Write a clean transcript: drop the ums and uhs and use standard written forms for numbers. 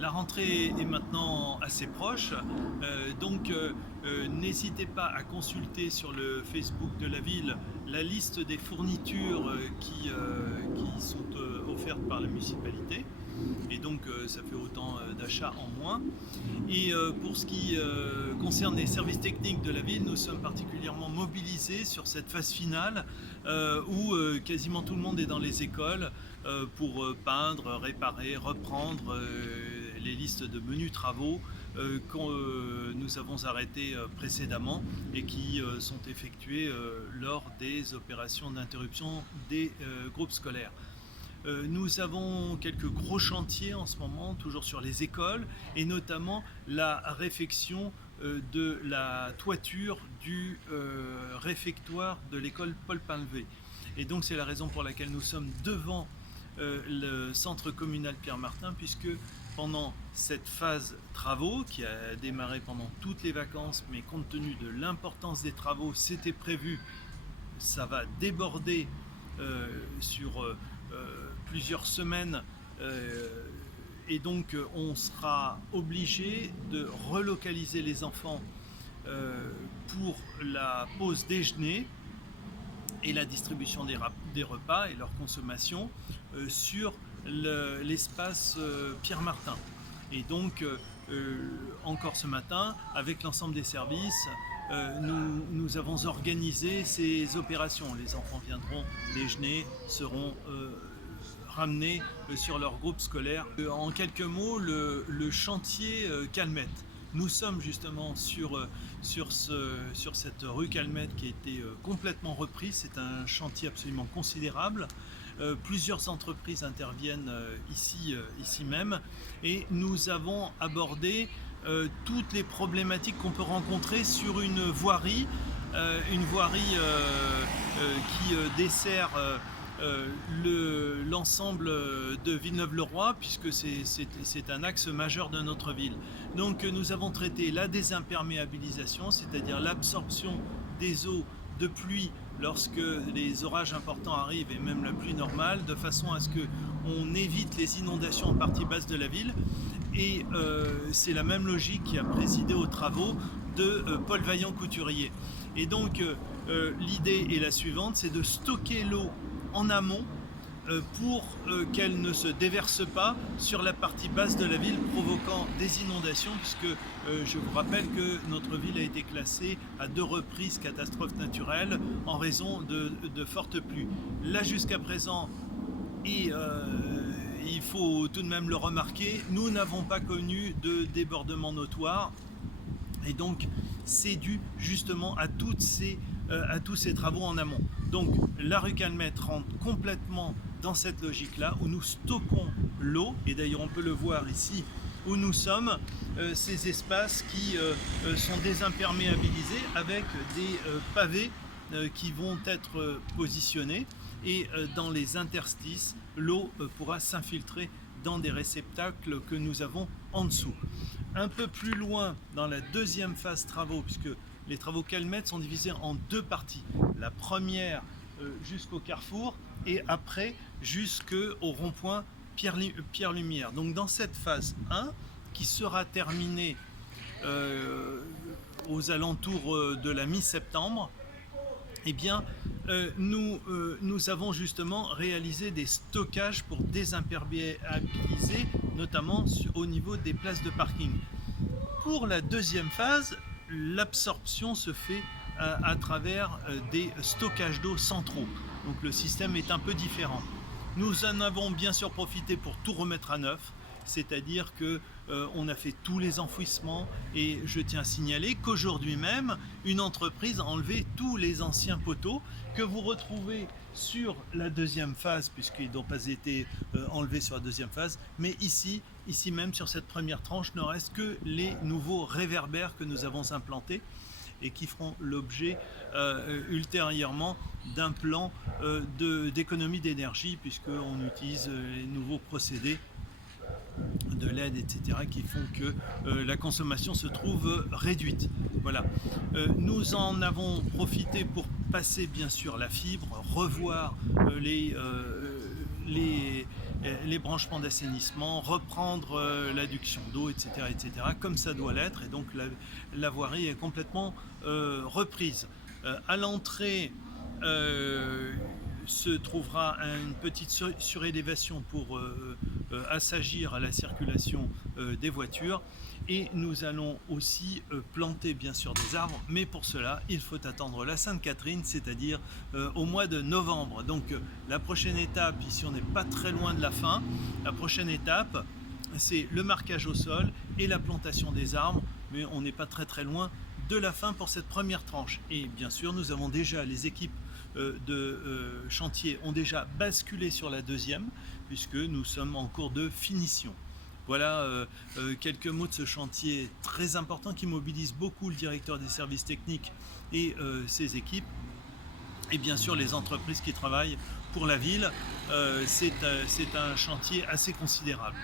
La rentrée est maintenant assez proche, n'hésitez pas à consulter sur le Facebook de la ville la liste des fournitures qui sont offertes par la municipalité. Et donc ça fait autant d'achats en moins. Et pour ce qui concerne les services techniques de la ville, nous sommes particulièrement mobilisés sur cette phase finale où quasiment tout le monde est dans les écoles pour peindre, réparer, reprendre les listes de menus travaux que nous avons arrêtés précédemment et qui sont effectués lors des opérations d'interruption des groupes scolaires. Nous avons quelques gros chantiers en ce moment, toujours sur les écoles, et notamment la réfection de la toiture du réfectoire de l'école Paul Painlevé. Et donc c'est la raison pour laquelle nous sommes devant le centre communal Pierre-Martin, puisque pendant cette phase travaux, qui a démarré pendant toutes les vacances, mais compte tenu de l'importance des travaux, c'était prévu, ça va déborder sur plusieurs semaines et donc on sera obligé de relocaliser les enfants pour la pause déjeuner et la distribution des repas et leur consommation sur l'espace Pierre-Martin. Et donc encore ce matin, avec l'ensemble des services, nous avons organisé ces opérations. Les enfants viendront déjeuner, seront ramenés sur leur groupe scolaire. En quelques mots, le chantier Calmette. Nous sommes justement sur cette rue Calmette qui a été complètement reprise. C'est un chantier absolument considérable. Plusieurs entreprises interviennent ici même, et nous avons abordé toutes les problématiques qu'on peut rencontrer sur une voirie qui dessert l'ensemble de Villeneuve-le-Roi, puisque c'est un axe majeur de notre ville. Donc nous avons traité la désimperméabilisation, c'est-à-dire l'absorption des eaux de pluie lorsque les orages importants arrivent, et même la pluie normale, de façon à ce qu'on évite les inondations en partie basse de la ville. Et c'est la même logique qui a présidé aux travaux de Paul Vaillant-Couturier. Et donc l'idée est la suivante, c'est de stocker l'eau en amont pour qu'elle ne se déverse pas sur la partie basse de la ville, provoquant des inondations, puisque je vous rappelle que notre ville a été classée à 2 reprises catastrophe naturelle en raison de fortes pluies. Là jusqu'à présent, et il faut tout de même le remarquer, nous n'avons pas connu de débordement notoire, et donc c'est dû justement à tous ces travaux en amont. Donc la rue Calmette rentre complètement dans cette logique-là, où nous stockons l'eau, et d'ailleurs on peut le voir ici où nous sommes, ces espaces qui sont désimperméabilisés avec des pavés qui vont être positionnés, et dans les interstices, l'eau pourra s'infiltrer dans des réceptacles que nous avons en dessous. Un peu plus loin, dans la deuxième phase travaux, puisque les travaux Calmette sont divisés en 2 parties. La première jusqu'au carrefour, et après jusqu'au rond-point Pierre Lumière. Donc dans cette phase 1, qui sera terminée aux alentours de la mi-septembre, eh bien, nous avons justement réalisé des stockages pour désimperméabiliser, notamment au niveau des places de parking. Pour la deuxième phase, l'absorption se fait à travers des stockages d'eau centraux. Donc le système est un peu différent. Nous en avons bien sûr profité pour tout remettre à neuf, c'est-à-dire qu'on a fait tous les enfouissements, et je tiens à signaler qu'aujourd'hui même, une entreprise a enlevé tous les anciens poteaux que vous retrouvez sur la deuxième phase, puisqu'ils n'ont pas été enlevés sur la deuxième phase, mais ici même sur cette première tranche, ne reste que les nouveaux réverbères que nous avons implantés et qui feront l'objet ultérieurement d'un plan d'économie d'énergie, puisqu'on utilise les nouveaux procédés de LED, etc., qui font que la consommation se trouve réduite. Voilà. Nous en avons profité pour passer bien sûr la fibre, revoir les branchements d'assainissement, reprendre l'adduction d'eau, etc., comme ça doit l'être. Et donc la voirie est complètement reprise. À l'entrée se trouvera une petite surélévation pour assagir à la circulation des voitures. Et nous allons aussi planter bien sûr des arbres, mais pour cela il faut attendre la Sainte-Catherine, c'est-à-dire au mois de novembre. Donc la prochaine étape, ici on n'est pas très loin de la fin, la prochaine étape c'est le marquage au sol et la plantation des arbres, mais on n'est pas très loin de la fin pour cette première tranche. Et bien sûr nous avons déjà, les équipes de chantier ont déjà basculé sur la deuxième, puisque nous sommes en cours de finition. Voilà quelques mots de ce chantier très important qui mobilise beaucoup le directeur des services techniques et ses équipes, et bien sûr les entreprises qui travaillent pour la ville. C'est un chantier assez considérable.